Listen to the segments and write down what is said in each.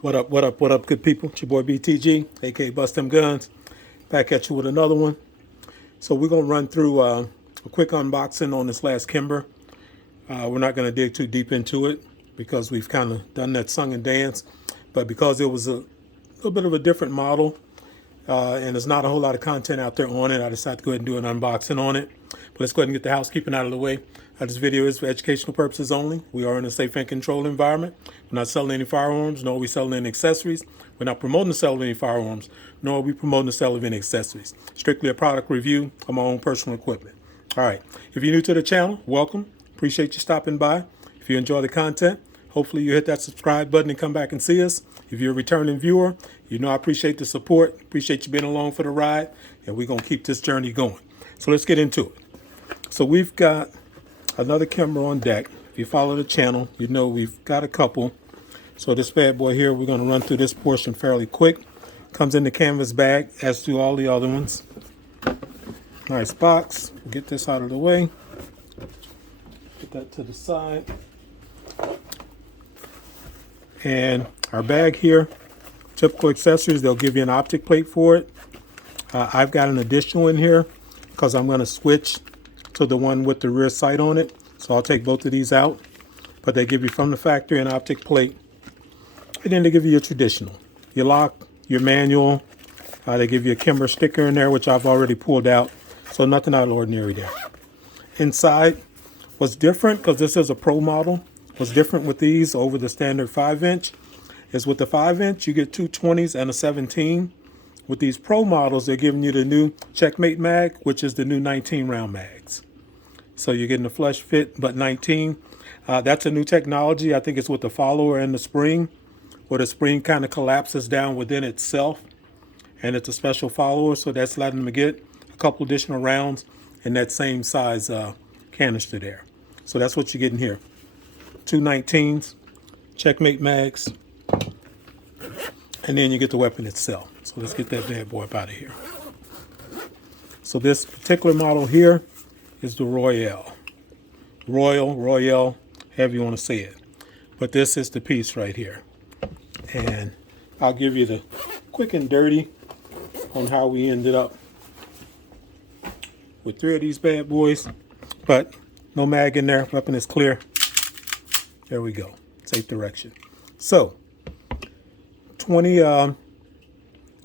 What up, what up, what up, good people? It's your boy BTG, aka Bust Them Guns. Back at you with another one. So we're going to run through a quick unboxing on this last Kimber. We're not going to dig too deep into it because we've kind of done that song and dance. But because it was a little bit of a different model and there's not a whole lot of content out there on it, I decided to go ahead and do an unboxing on it. But let's go ahead and get the housekeeping out of the way. This video is for educational purposes only. We are in a safe and controlled environment. We're not selling any firearms, nor are we selling any accessories. We're not promoting the sale of any firearms, nor are we promoting the sale of any accessories. Strictly a product review of my own personal equipment. All right. If you're new to the channel, welcome. Appreciate you stopping by. If you enjoy the content, hopefully you hit that subscribe button and come back and see us. If you're a returning viewer, you know I appreciate the support. Appreciate you being along for the ride. And we're going to keep this journey going. So let's get into it. So we've got another Kimber on deck. If you follow the channel, you know we've got a couple. So this bad boy here, we're going to run through this portion fairly quick. Comes in the canvas bag, as do all the other ones. Nice box. We'll get this out of the way. Put that to the side. And our bag here, typical accessories, they'll give you an optic plate for it. I've got an additional in here because I'm going to switch to the one with the rear sight on it. So I'll take both of these out. But they give you from the factory an optic plate. And then they give you your traditional. Your lock, your manual. They give you a Kimber sticker in there, which I've already pulled out. So nothing out of the ordinary there. Inside, what's different, because this is a pro model, what's different with these over the standard 5-inch is with the 5-inch, you get two 20s and a 17. With these pro models, they're giving you the new Checkmate mag, which is the new 19-round mags. So you're getting a flush fit, but 19. That's a new technology. I think it's with the follower and the spring, where the spring kind of collapses down within itself. And it's a special follower, so that's letting them get a couple additional rounds in that same size canister there. So that's what you're getting here. Two 19s, Checkmate mags, and then you get the weapon itself. So let's get that bad boy up out of here. So this particular model here is the Royale. Royale, however you want to say it. But this is the piece right here. And I'll give you the quick and dirty on how we ended up with 3 of these bad boys. But no mag in there, weapon is clear. There we go, safe direction. So 4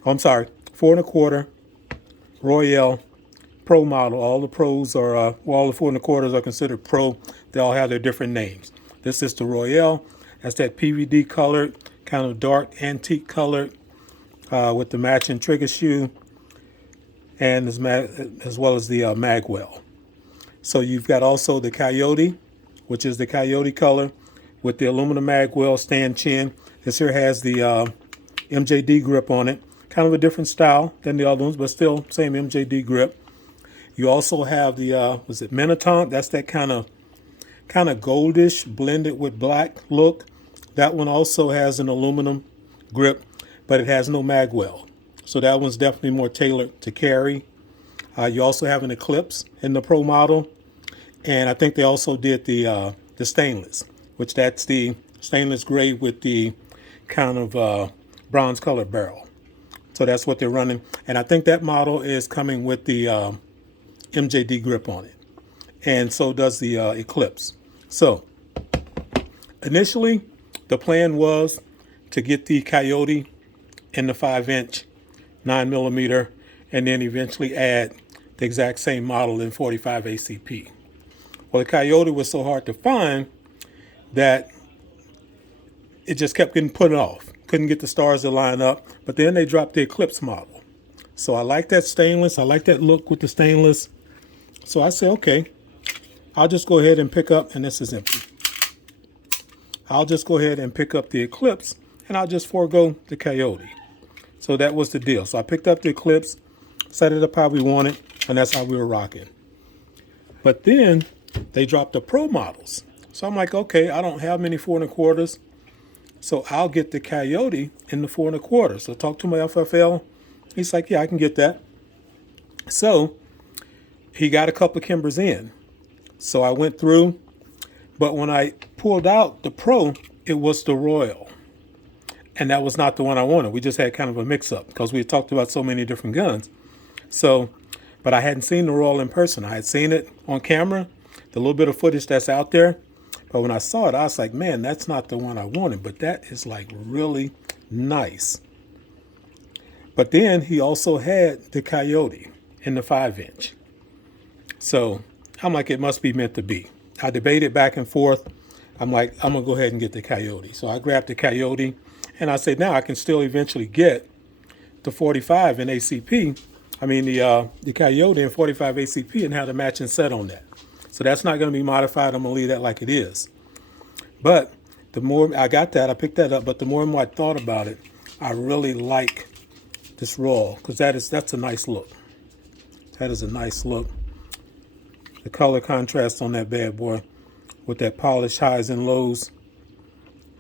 1/4 Royale pro model. All the pros are, all the 4 1/4s are considered pro. They all have their different names. This is the Royale. That's that P.ID colored, kind of dark antique colored, with the matching trigger shoe, and as well as the magwell. So you've got also the Coyote, which is the Coyote color with the aluminum magwell stand chin. This here has the MJD grip on it. Kind of a different style than the other ones, but still same MJD grip. You also have the, was it Minotaur? That's that kind of goldish blended with black look. That one also has an aluminum grip, but it has no magwell. So that one's definitely more tailored to carry. You also have an Eclipse in the Pro model. And I think they also did the stainless, which that's the stainless gray with the kind of bronze colored barrel. So that's what they're running. And I think that model is coming with the MJD grip on it. And so does the Eclipse. So initially, the plan was to get the Coyote in the 5-inch 9mm, and then eventually add the exact same model in 45 ACP. Well, the Coyote was so hard to find that it just kept getting put off. Couldn't get the stars to line up, but then they dropped the Eclipse model. So I like that stainless. I like that look with the stainless. So I said, okay, I'll just go ahead and pick up, and this is empty. I'll just go ahead and pick up the Eclipse, and I'll just forego the Coyote. So that was the deal. So I picked up the Eclipse, set it up how we wanted, and that's how we were rocking. But then they dropped the Pro models. So I'm like, okay, I don't have many 4 1/4s, so I'll get the Coyote in the 4 1/4. So talk to my FFL. He's like, yeah, I can get that. So he got a couple of Kimbers in. So I went through, but when I pulled out the Pro, it was the Royal. and that was not the one I wanted. We just had kind of a mix-up because we had talked about so many different guns. So, but I hadn't seen the Royal in person. I had seen it on camera, the little bit of footage that's out there. But when I saw it, I was like, man, that's not the one I wanted. But that is like really nice. But then he also had the Coyote in the 5-inch. So I'm like, it must be meant to be. I debated back and forth. I'm like, I'm going to go ahead and get the Coyote. So I grabbed the Coyote, and I said, now I can still eventually get the 45 in ACP. I mean, the Coyote in 45 ACP and have the matching set on that. So that's not going to be modified. I'm going to leave that like it is. But the more I got that, I picked that up. But the more and more I thought about it, I really like this Royal because that's a nice look. That is a nice look. The color contrast on that bad boy with that polished highs and lows,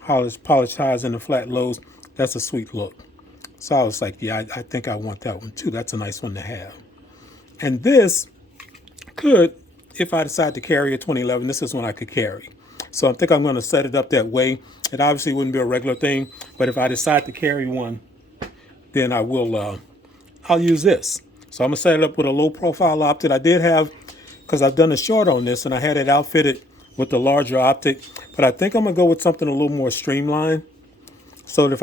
polished highs and the flat lows, that's a sweet look. So I was like, yeah, I think I want that one too. That's a nice one to have. And this could, if I decide to carry a 2011, this is one I could carry. So I think I'm going to set it up that way. It obviously wouldn't be a regular thing, but if I decide to carry one, then I will, I'll use this. So I'm going to set it up with a low profile optic. I did have, because I've done a short on this and I had it outfitted with the larger optic, but I think I'm going to go with something a little more streamlined so that if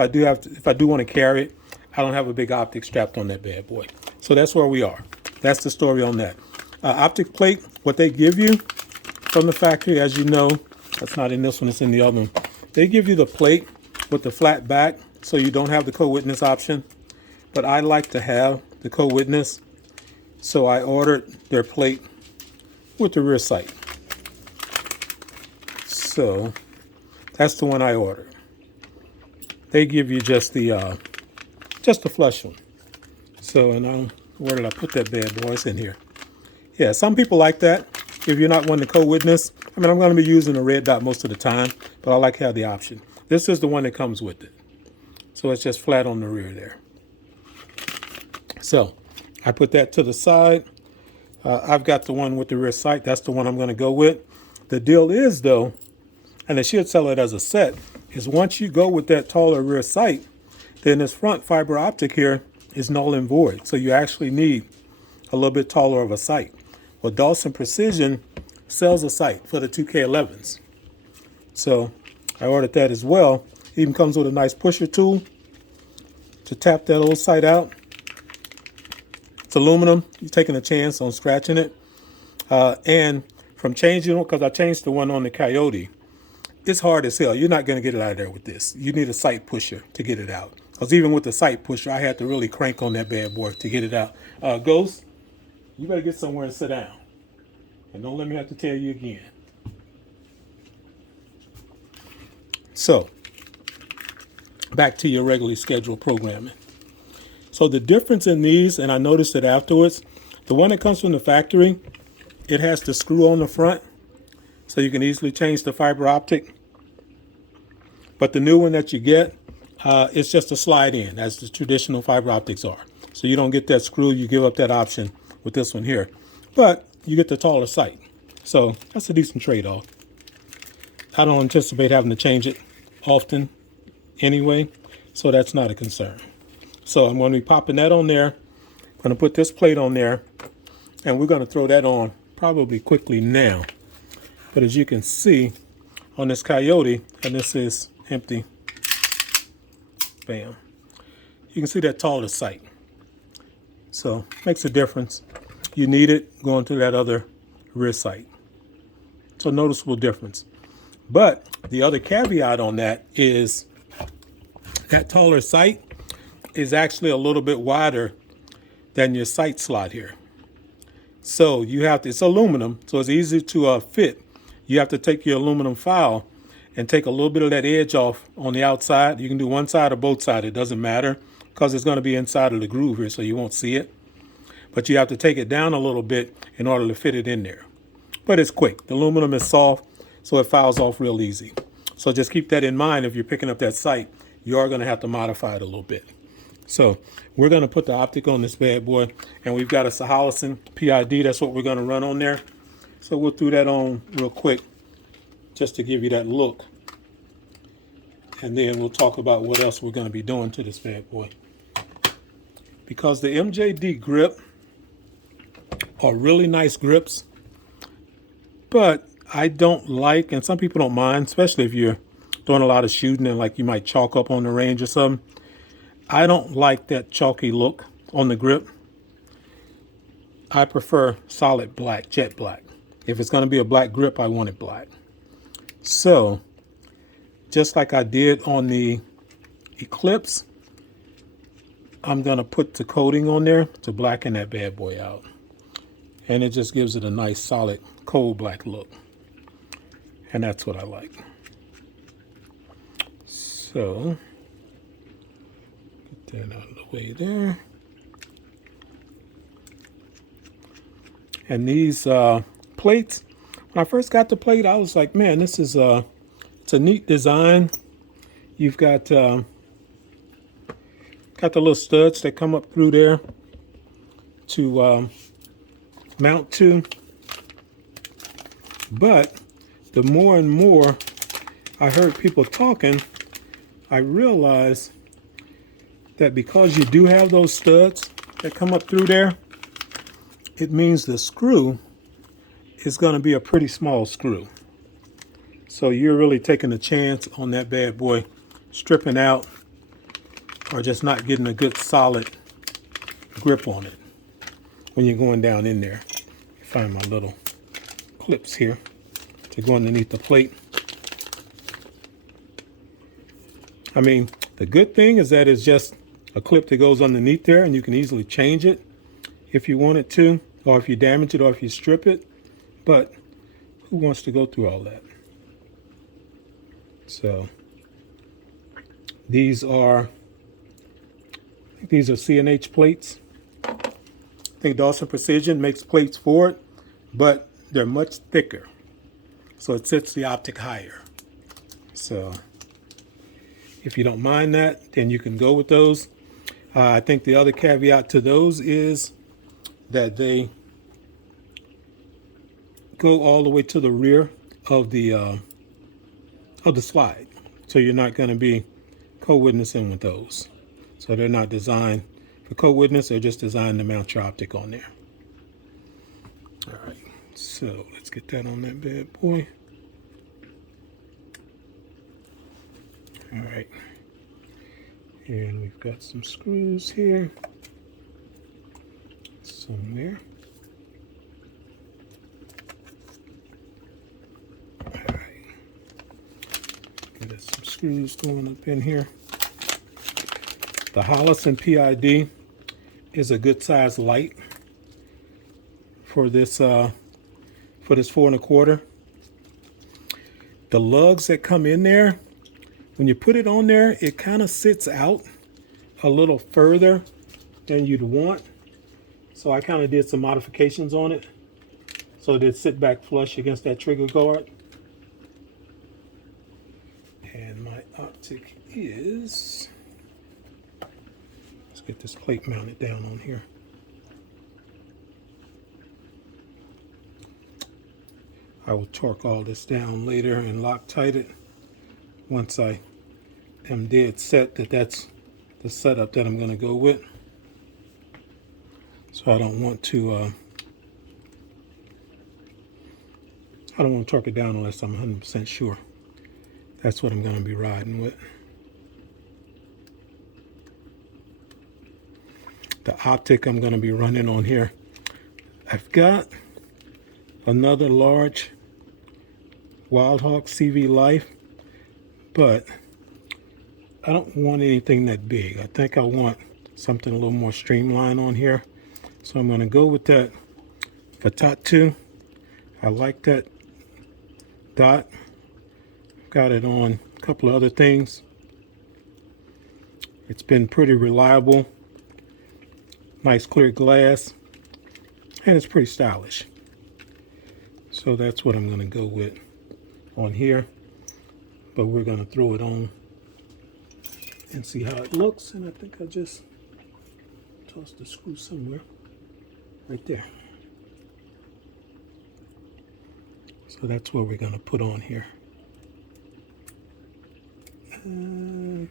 I do want to carry it, I don't have a big optic strapped on that bad boy. So that's where we are. That's the story on that. Optic plate, what they give you from the factory, as you know, that's not in this one, it's in the other one. They give you the plate with the flat back so you don't have the co-witness option. But I like to have the co-witness, so I ordered their plate with the rear sight. So that's the one I ordered. They give you just the flush one. So, and where did I put that bad boy? It's in here. Yeah, some people like that. If you're not wanting to co-witness, I mean, I'm going to be using a red dot most of the time, but I like to have the option. This is the one that comes with it. So it's just flat on the rear there. So I put that to the side. I've got the one with the rear sight. That's the one I'm going to go with. The deal is, though, and they should sell it as a set, is once you go with that taller rear sight, then this front fiber optic here is null and void. So you actually need a little bit taller of a sight. Well, Dawson Precision sells a sight for the 2K11s. So I ordered that as well. It even comes with a nice pusher tool to tap that old sight out. It's aluminum. You're taking a chance on scratching it. And from changing it, because I changed the one on the Coyote, it's hard as hell. You're not going to get it out of there with this. You need a sight pusher to get it out. Because even with the sight pusher, I had to really crank on that bad boy to get it out. Ghost, you better get somewhere and sit down. And don't let me have to tell you again. So, back to your regularly scheduled programming. So the difference in these, and I noticed it afterwards, the one that comes from the factory, it has the screw on the front, so you can easily change the fiber optic. But the new one that you get, it's just a slide in, as the traditional fiber optics are. So you don't get that screw, you give up that option with this one here. But you get the taller sight. So that's a decent trade-off. I don't anticipate having to change it often anyway, so that's not a concern. So I'm going to be popping that on there. I'm going to put this plate on there, and we're going to throw that on probably quickly now. But as you can see on this Coyote, and this is empty, bam, you can see that taller sight. So makes a difference. You need it going to that other rear sight. So noticeable difference. But the other caveat on that is that taller sight is actually a little bit wider than your sight slot here. So you have to, it's aluminum, so it's easy to fit. You have to take your aluminum file and take a little bit of that edge off on the outside. You can do one side or both sides, it doesn't matter, because it's going to be inside of the groove here, so you won't see it. But you have to take it down a little bit in order to fit it in there. But it's quick. The aluminum is soft, so it files off real easy. So just keep that in mind if you're picking up that sight. You are going to have to modify it a little bit. So we're going to put the optic on this bad boy, and we've got a Holosun P.ID. That's what we're going to run on there. So we'll throw that on real quick just to give you that look. and then we'll talk about what else we're going to be doing to this bad boy. Because the MJD grip are really nice grips, but I don't like, and some people don't mind, especially if you're doing a lot of shooting and like you might chalk up on the range or something. I don't like that chalky look on the grip. I prefer solid black, jet black. If it's going to be a black grip, I want it black. So, just like I did on the Eclipse, I'm going to put the coating on there to blacken that bad boy out. And it just gives it a nice, solid, cold black look. And that's what I like. So, get that out of the way there. And these plates, when I first got the plate, I was like, man, this is it's a neat design. You've got the little studs that come up through there to mount to. But the more and more I heard people talking, I realized that because you do have those studs that come up through there, it means the screw is going to be a pretty small screw. So you're really taking a chance on that bad boy stripping out or just not getting a good solid grip on it when you're going down in there. Find my little clips here to go underneath the plate. I mean, the good thing is that it's just a clip that goes underneath there and you can easily change it if you wanted to, or if you damage it, or if you strip it. But who wants to go through all that? So these are C&H plates. I think Dawson Precision makes plates for it, but they're much thicker, so it sits the optic higher. So if you don't mind that, then you can go with those. I think the other caveat to those is that they go all the way to the rear of the slide, so you're not going to be co-witnessing with those. So they're not designed for co-witness; they're just designed to mount your optic on there. All right, so let's get that on that bad boy. All right, and we've got some screws here somewhere. All right, got some screws going up in here. The Holosun P.ID is a good size light for this 4 1/4. The lugs that come in there, when you put it on there, it kind of sits out a little further than you'd want. So I kind of did some modifications on it so that it sit back flush against that trigger guard. And my optic is, let's get this plate mounted down on here. I will torque all this down later and Loctite it once I am dead set that that's the setup that I'm going to go with. So I don't want to torque it down unless I'm 100% sure that's what I'm going to be riding with. The optic I'm going to be running on here, I've got another large Wildhawk CV Life, but I don't want anything that big. I think I want something a little more streamlined on here. So I'm going to go with that Fatatu. I like that dot. Got it on a couple of other things. It's been pretty reliable. Nice clear glass. And it's pretty stylish. So that's what I'm going to go with on here. But we're going to throw it on and see how it looks. And I think I just tossed the screw somewhere. Right there. So that's what we're going to put on here.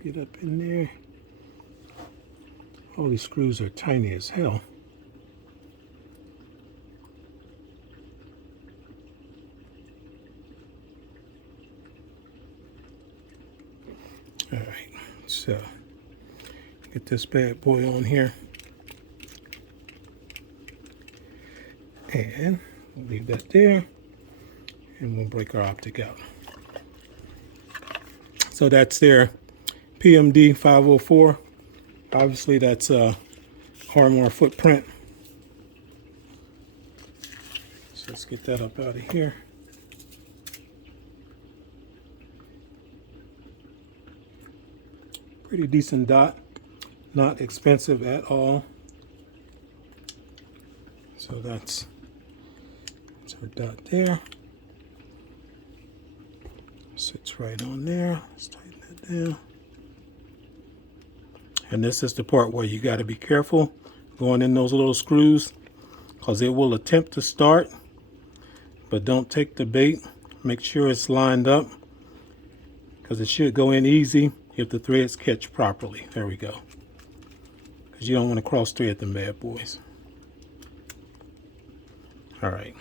Get up in there. All these screws are tiny as hell. All right, so get this bad boy on here. And we'll leave that there. And we'll break our optic out. So that's their PMD 504. Obviously that's a RMR footprint. So let's get that up out of here. Pretty decent dot, not expensive at all. So that's our dot there. Sits right on there. Let's tighten that down. And this is the part where you got to be careful going in those little screws, because it will attempt to start, but don't take the bait. Make sure it's lined up, because it should go in easy if the threads catch properly. There we go. Because you don't want to cross thread them bad boys. All right.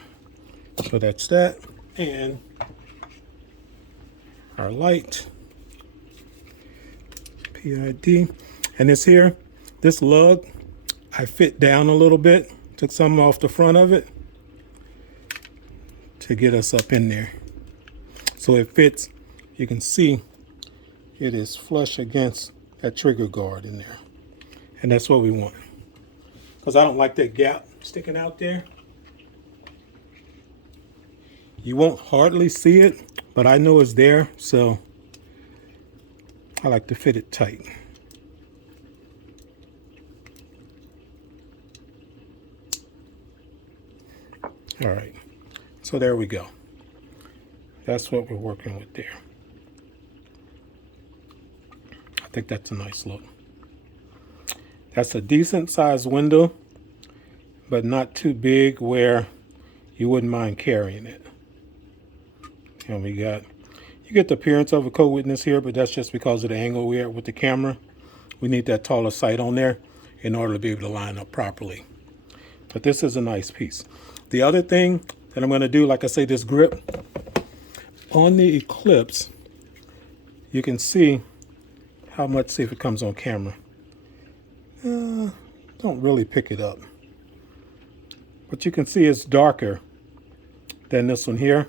So that's that. And our light. P.ID. And this here, this lug, I fit down a little bit. Took some off the front of it to get us up in there. So it fits. You can see it is flush against that trigger guard in there. And that's what we want. Because I don't like that gap sticking out there. You won't hardly see it, but I know it's there, so I like to fit it tight. All right, so there we go. That's what we're working with there. I think that's a nice look. That's a decent sized window, but not too big where you wouldn't mind carrying it. And you get the appearance of a co-witness here, but that's just because of the angle we're at with the camera. We need that taller sight on there in order to be able to line up properly. But this is a nice piece. The other thing that I'm going to do, like I say, this grip on the Eclipse, you can see how much, see if it comes on camera. Don't really pick it up. But you can see it's darker than this one here.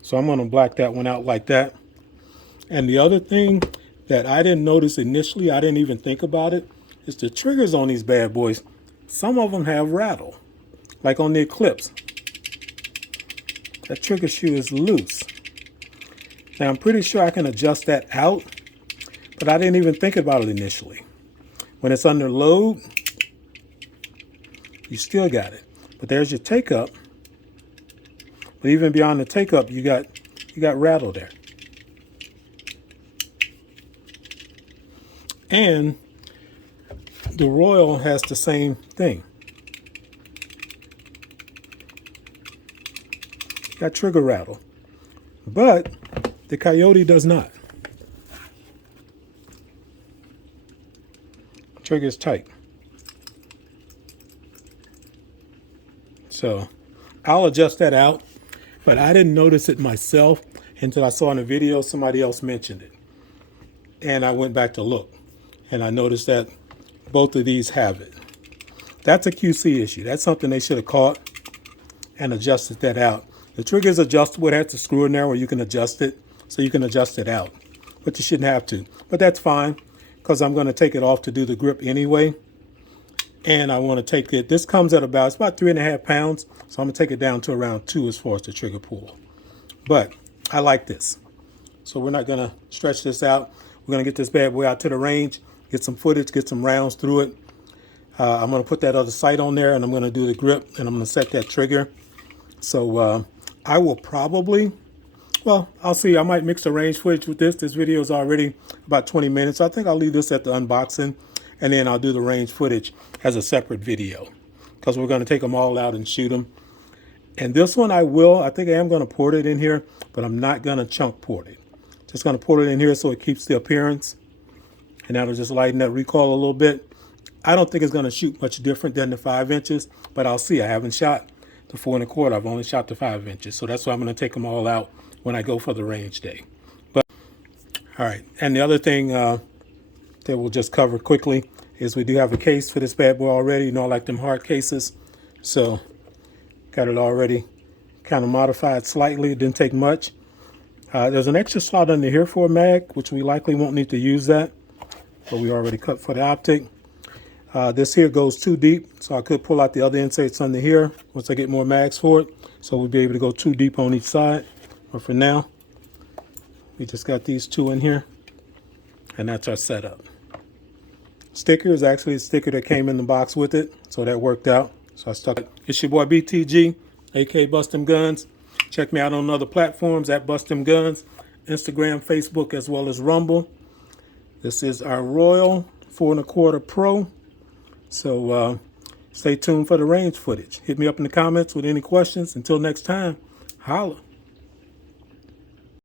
So I'm going to black that one out like that. And the other thing that I didn't notice initially, I didn't even think about it, is the triggers on these bad boys. Some of them have rattle, like on the Eclipse. That trigger shoe is loose. Now I'm pretty sure I can adjust that out, but I didn't even think about it initially. When it's under load, you still got it. But there's your take up. But even beyond the take up, you got rattle there. And the Royal has the same thing. Got trigger rattle. But the Coyote does not. Trigger's tight. So I'll adjust that out. But I didn't notice it myself until I saw in a video somebody else mentioned it. And I went back to look. And I noticed that both of these have it. That's a QC issue. That's something they should have caught and adjusted that out. The trigger is adjustable. It has a screw in there where you can adjust it. So you can adjust it out. But you shouldn't have to. But that's fine, because I'm going to take it off to do the grip anyway. And I want to take it, this comes at it's about 3.5 pounds. So I'm going to take it down to around 2 as far as the trigger pull. But I like this. So we're not going to stretch this out. We're going to get this bad boy out to the range, get some footage, get some rounds through it. I'm going to put that other sight on there, and I'm going to do the grip, and I'm going to set that trigger. So I will probably, well, I'll see. I might mix the range footage with this. This video is already about 20 minutes. So I think I'll leave this at the unboxing, and then I'll do the range footage as a separate video, because we're going to take them all out and shoot them. And this one I think I am going to port it in here, but I'm not going to chunk port it. Just going to put it in here so it keeps the appearance. And that'll just lighten that recoil a little bit. I don't think it's going to shoot much different than the 5 inches, but I'll see. I haven't shot the 4 1/4. I've only shot the 5 inches. So that's why I'm going to take them all out when I go for the range day. But all right. And the other thing that we'll just cover quickly is we do have a case for this bad boy already. You know, I like them hard cases. So got it already kind of modified slightly. It didn't take much. There's an extra slot under here for a mag, which we likely won't need to use that, but we already cut for the optic. This here goes too deep, so I could pull out the other inserts under here once I get more mags for it. So we'll be able to go too deep on each side. But for now, we just got these two in here, and that's our setup. Sticker is actually a sticker that came in the box with it, so that worked out. So I stuck it. It's your boy BTG, aka Bust Them Guns. Check me out on other platforms at Bust Them Guns, Instagram, Facebook, as well as Rumble. This is our Royal 4 1/4 Pro. So stay tuned for the range footage. Hit me up in the comments with any questions. Until next time, holla.